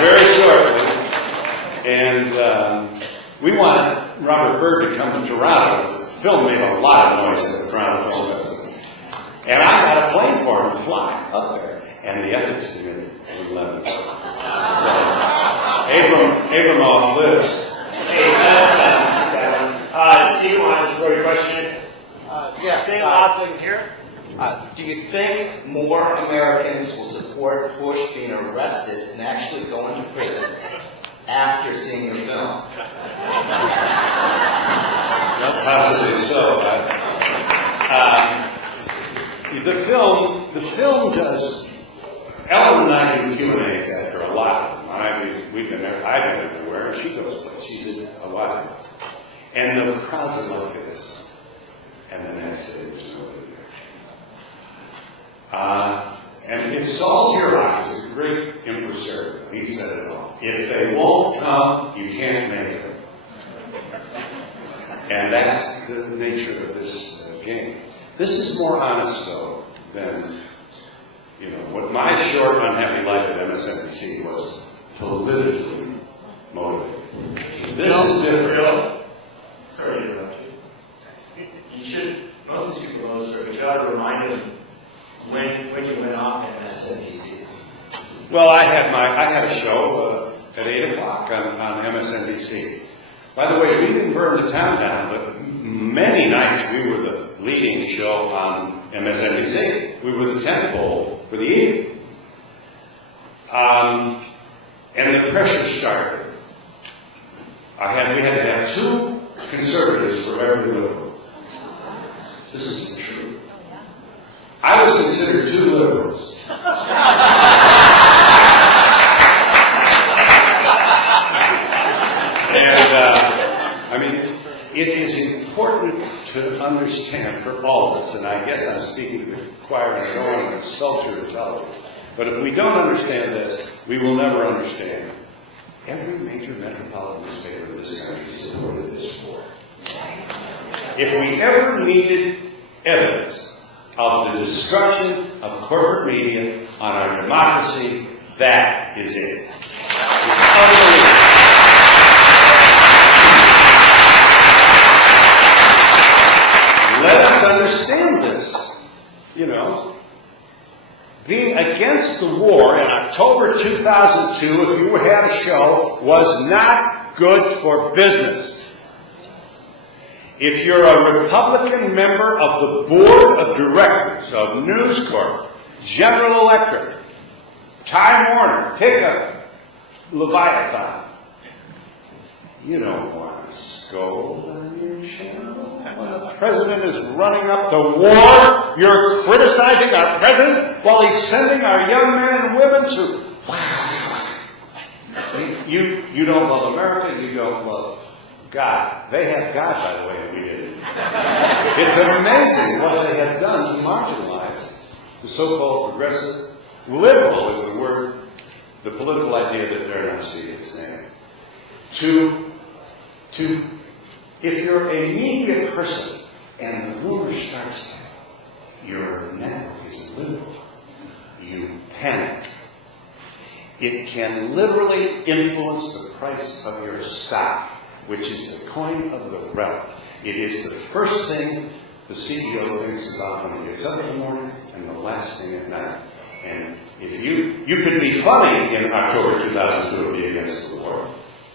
very shortly. And we wanted Robert Byrd to come to Toronto. The film made a lot of noise at the Toronto Film Festival. And I got a plane for him to fly up there. And the ethics committee wouldn't let him. So, Abramoff lives. Hey, that's Steve wants to throw your question. Yes. Same odds like here. Do you think more Americans will support Bush being arrested and actually going to prison after seeing the film? Well, possibly so. The film does. Ellen and I do Q&As after a lot of them. I've been everywhere, and she goes, but she did a lot of them. And the crowds are like this. And the next day, there's nobody there. And it's Saul Gierach is a great impresario. He said it all. If they won't come, you can't make them. And that's the nature of this game. This is more honest, though, than, what my short, unhappy life at MSNBC was politically motivated. This is different. Sorry to interrupt you. You should, most of these people know this story, but you ought to remind them when you went off at MSNBC. Well, I had a show at 8 o'clock on MSNBC. By the way, we didn't burn the town down, but many nights we were the leading show on MSNBC. We were the tentpole for the evening. And the pressure started. We had to have 2 conservatives for every liberal. This is the truth. I was considered 2 liberals. It is important to understand for all of us, and I guess I'm speaking to the choir and I don't want to insult your intelligence, but if we don't understand this, we will never understand. Every major metropolitan newspaper in this country supported this war. If we ever needed evidence of the destruction of corporate media on our democracy, that is it. It's unbelievable. Let us understand this. Being against the war in October 2002, if you had a show, was not good for business. If you're a Republican member of the board of directors of News Corp, General Electric, Time Warner, pick a Leviathan, you don't want to scold on your channel. When the president is running up the war, you're criticizing our president while he's sending our young men and women to... You don't love America, you don't love God. They have God, by the way, and we didn't. It's amazing what they have done to marginalize the so-called progressive. Liberal is the word, the political idea that they're not seeing saying. If you're a media person and the rumor starts, your network is liberal, you panic. It can literally influence the price of your stock, which is the coin of the realm. It is the first thing the CEO thinks about when he gets up in the morning and the last thing at night. And if you could be funny in October 2002 and be against the war.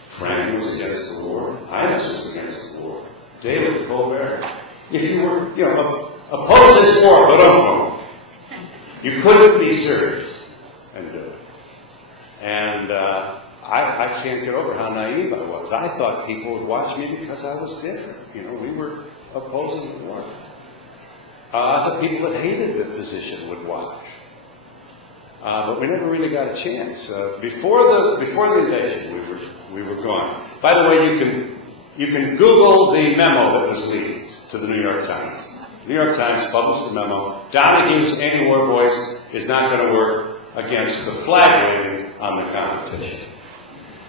Frank was against the war. Imus was against the war. David Colbert. If you were, oppose this war, but don't. You couldn't be serious and do it. And I can't get over how naive I was. I thought people would watch me because I was different. We were opposing the war. I thought people that hated the position would watch. But we never really got a chance. Before the invasion, we were gone. By the way, you can Google the memo that was leaked to the New York Times. The New York Times published the memo. Donahue's anti-war voice is not going to work against the flag waving on the competition.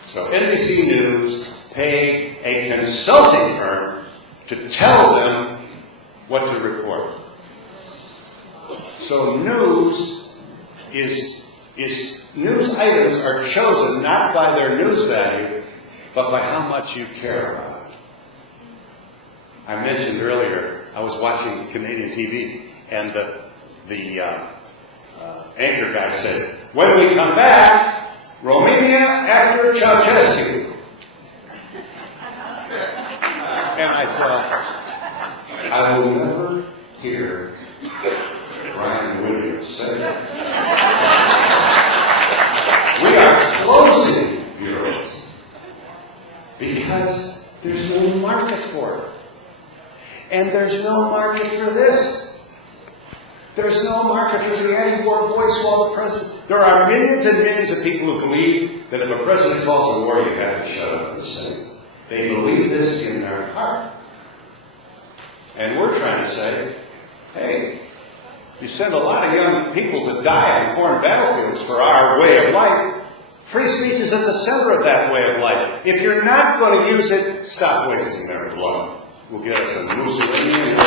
So NBC News paid a consulting firm to tell them what to report. So news is news items are chosen not by their news value, but by how much you care about it. I mentioned earlier, I was watching Canadian TV, and the anchor guy said, "When we come back, Romania after Ceausescu." And I thought, I will never hear Brian Williams say that. We are closing bureaus because there's no market for it. And there's no market for this. There's no market for the anti-war voice while the president... There are millions and millions of people who believe that if a president calls a war, you have to shut up and sing. They believe this in their heart. And we're trying to say, hey, you send a lot of young people to die on foreign battlefields for our way of life. Free speech is at the center of that way of life. If you're not going to use it, stop wasting their blood. We'll get us a Mussolini and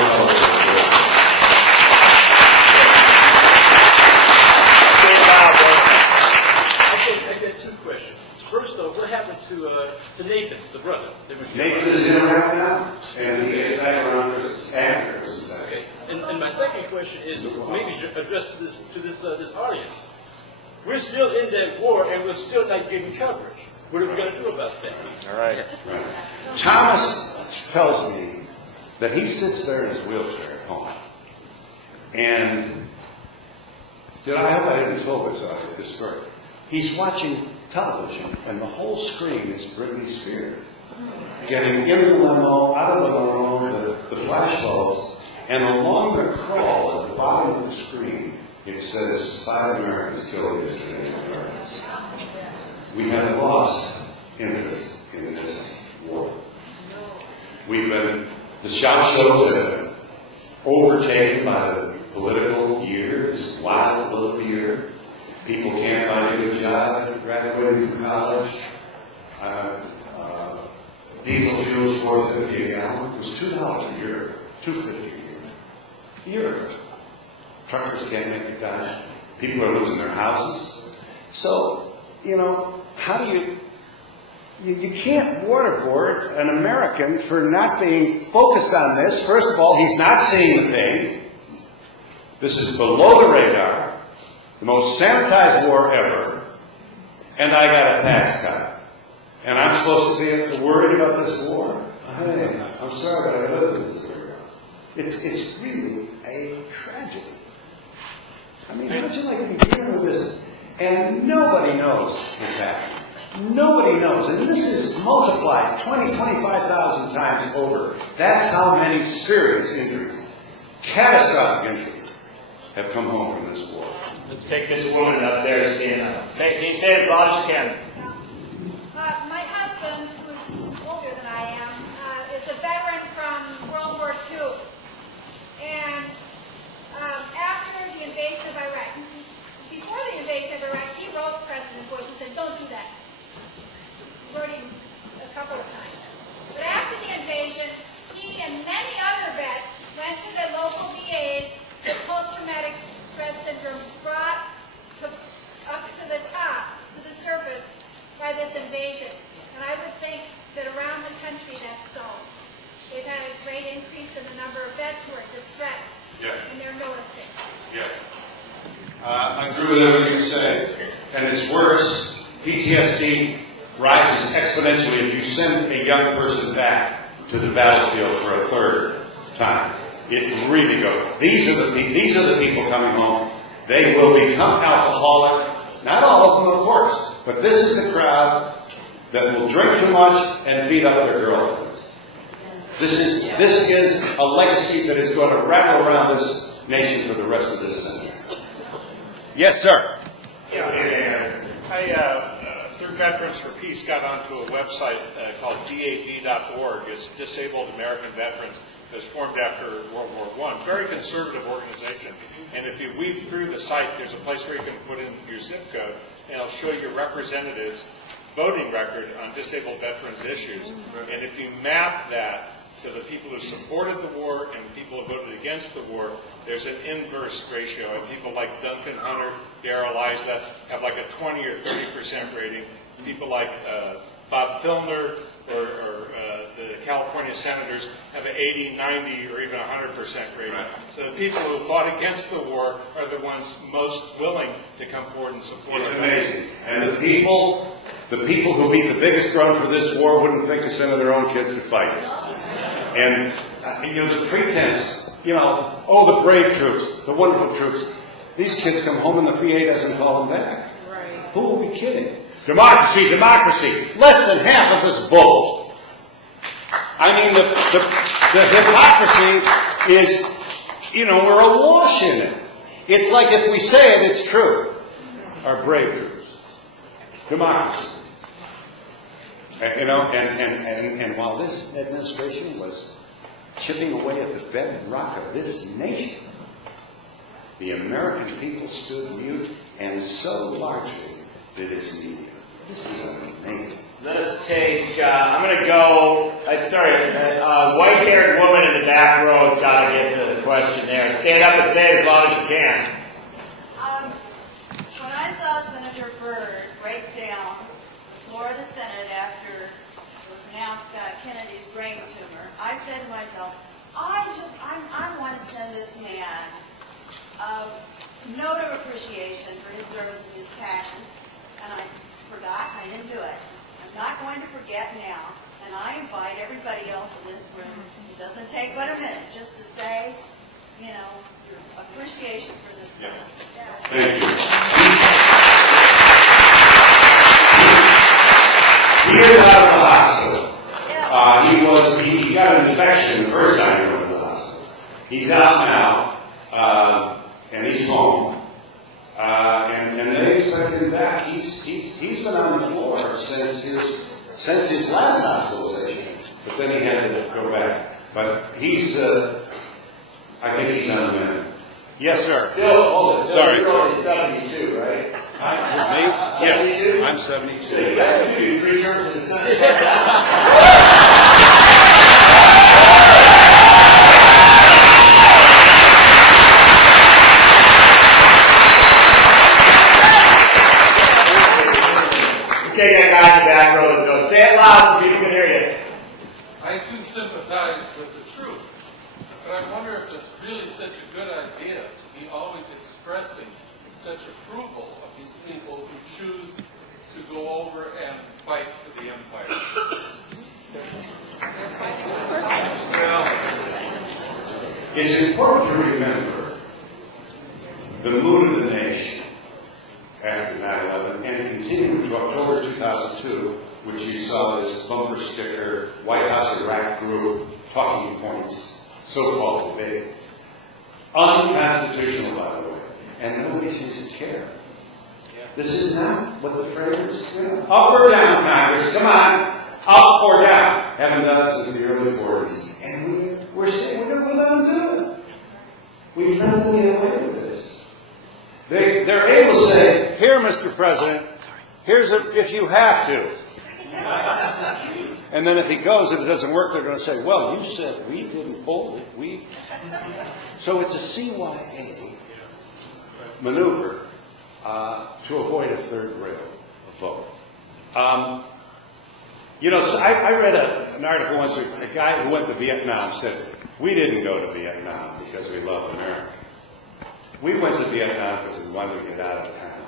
I got two questions. First, though, what happened to Nathan, the brother? Nathan is in around now, and he is back around as actors. Okay. And my second question is maybe addressed to this audience. We're still in that war, and we're still not getting coverage. What are we going to do about that? All right. Right. Thomas tells me that he sits there in his wheelchair at home, and I hope I didn't tell this story. He's watching television, and the whole screen is Britney Spears getting into the limo, out of the limo, the flash bulbs, and along the crawl at the bottom of the screen, it says 5 Americans killed yesterday in Americans. We have lost interest in this war. The shout shows have been overtaken by the political year, this wild political year. People can't find a good job after graduating from college. Diesel fuel is $4.50 a gallon. It was $2 a year, $2.50 a year ago. Truckers can't make a dime. People are losing their houses. So, how do you can't waterboard an American for not being focused on this. First of all, he's not seeing the pain. This is below the radar, the most sanitized war ever, and I got a tax cut. And I'm supposed to be worried about this war? Hey, I'm sorry, but I live in this war. It's really a tragedy. I mean, how'd you like to be dealing with this? And nobody knows what's happening. Nobody knows. And this is multiplied 25,000 times over. That's how many serious injuries, catastrophic injuries, have come home from this war. Let's take this woman up there standing up. Can you say as loud as you can? My husband, who's older than I am, is a veteran from World War II. And after the invasion of Iraq, before the invasion of Iraq, he wrote President Bush and said, don't do that. He wrote him a couple of times. But after the invasion, he and many other vets went to their local VAs with post-traumatic stress syndrome brought up to the top, to the surface, by this invasion. And I would think that around the country that's so. They've had a great increase in the number of vets who are distressed. Yeah. And they're noticing. Yeah. I agree with everything you say. And it's worse. PTSD rises exponentially if you send a young person back to the battlefield for a third time. It really goes. These are the people coming home. They will become alcoholic. Not all of them, of course. But this is the crowd that will drink too much and beat up their girlfriends. This is a legacy that is going to rattle around this nation for the rest of this century. Yes, sir. I, through Veterans for Peace, got onto a website called DAV.org. It's Disabled American Veterans. It was formed after World War I. Very conservative organization. And if you weave through the site, there's a place where you can put in your zip code, and it'll show your representatives' voting record on disabled veterans issues. And if you map that to the people who supported the war and people who voted against the war, there's an inverse ratio. And people like Duncan Hunter, Darrell Issa have like a 20 or 30% rating. People like Bob Filner or the California senators have an 80, 90, or even 100% rating. Right. So the people who fought against the war are the ones most willing to come forward and support it. It's amazing. And the people who beat the biggest drum for this war wouldn't think of sending their own kids to fight. And the pretense, oh, the brave troops, the wonderful troops. These kids come home and the VA doesn't call them back. Right. Who are we kidding? Democracy, democracy. Less than half of us vote. I mean, the hypocrisy is, we're awash in it. It's like if we say it, it's true. Our brave troops. Democracy. And while this administration was chipping away at the bedrock of this nation, the American people stood mute, and so largely did its media. This is amazing. Let us take, I'm going to go, white-haired woman in the back row has got to get the question there. Stand up and say it as loud as you can. When I saw Senator Byrd break down the floor of the Senate after it was announced Kennedy's brain tumor, I said to myself, I want to send this man a note of appreciation for his service and his passion, and I forgot. I didn't do it. I'm not going to forget now, and I invite everybody else in this room, it doesn't take but a minute, just to say, your appreciation for this man. Thank you. He is out of the hospital. He got an infection the first time he went to the hospital. He's out now, and he's home. And they expect him back. He's been on the floor since his last hospitalization. But then he had to go back. But I think he's on the mend. Yes, sir. Bill, hold it. Sorry. You're only 72, right? Yes, I'm 72. So you got to do 3 terms in the Senate. Take that guy in the back row and go. Say it loud so people can hear you. I too sympathize with the troops, but I wonder if it's really such a good idea to be always expressing such approval of these people who choose to go over and fight for the empire. Well, it's important to remember the mood of the nation after 9/11, and it continued to October 2002, which you saw this bumper sticker, White House Iraq group, talking points, so-called debate. Unconstitutional, by the way, and nobody seems to care. This is not what the framers, up or down, Congress, come on, up or down. Haven't done it since the early 40s. And we're saying we're going to let them do it. We let them get away with this. They're able to say, here, Mr. President, here's if you have to. And then if he goes and it doesn't work, they're going to say, well, you said we didn't hold it. So it's a CYA maneuver to avoid a third rail vote. I read an article once, a guy who went to Vietnam said, we didn't go to Vietnam because we love America. We went to Vietnam because we wanted to get out of town.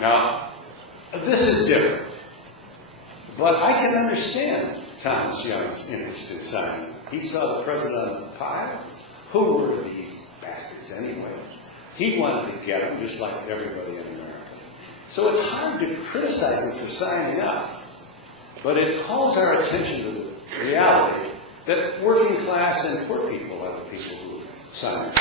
Now, this is different. But I can understand Thomas Young's interest in Simon. He saw the president on the pile. Who were these bastards anyway? He wanted to get them just like everybody in America. So it's hard to criticize him for signing up. But it calls our attention to the reality that working class and poor people are the people who sign up.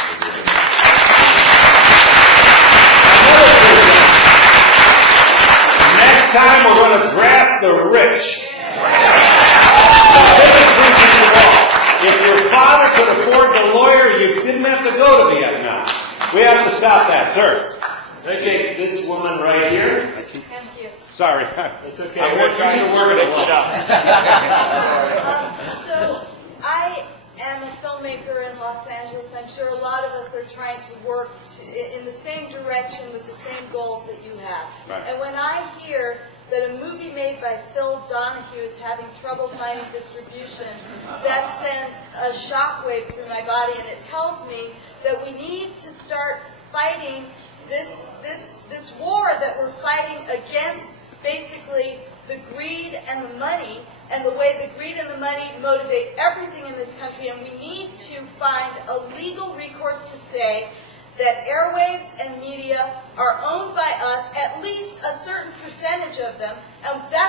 Next time we're going to draft the rich. The biggest principle of all. If your father could afford the lawyer, you didn't have to go to Vietnam. We have to stop that, sir. Okay, this woman right here. Thank you. Sorry. It's okay. I'm We're trying to work it out. So I am a filmmaker in Los Angeles. I'm sure a lot of us are trying to work in the same direction with the same goals that you have. Right. And when I hear that a movie made by Phil Donahue is having trouble finding distribution, that sends a shockwave through my body, and it tells me that we need to start fighting this war that we're fighting against, basically the greed and the money, and the way the greed and the money motivate everything in this country. And we need to find a legal recourse to say that airwaves and media are owned by us, at least a certain percentage of them, and that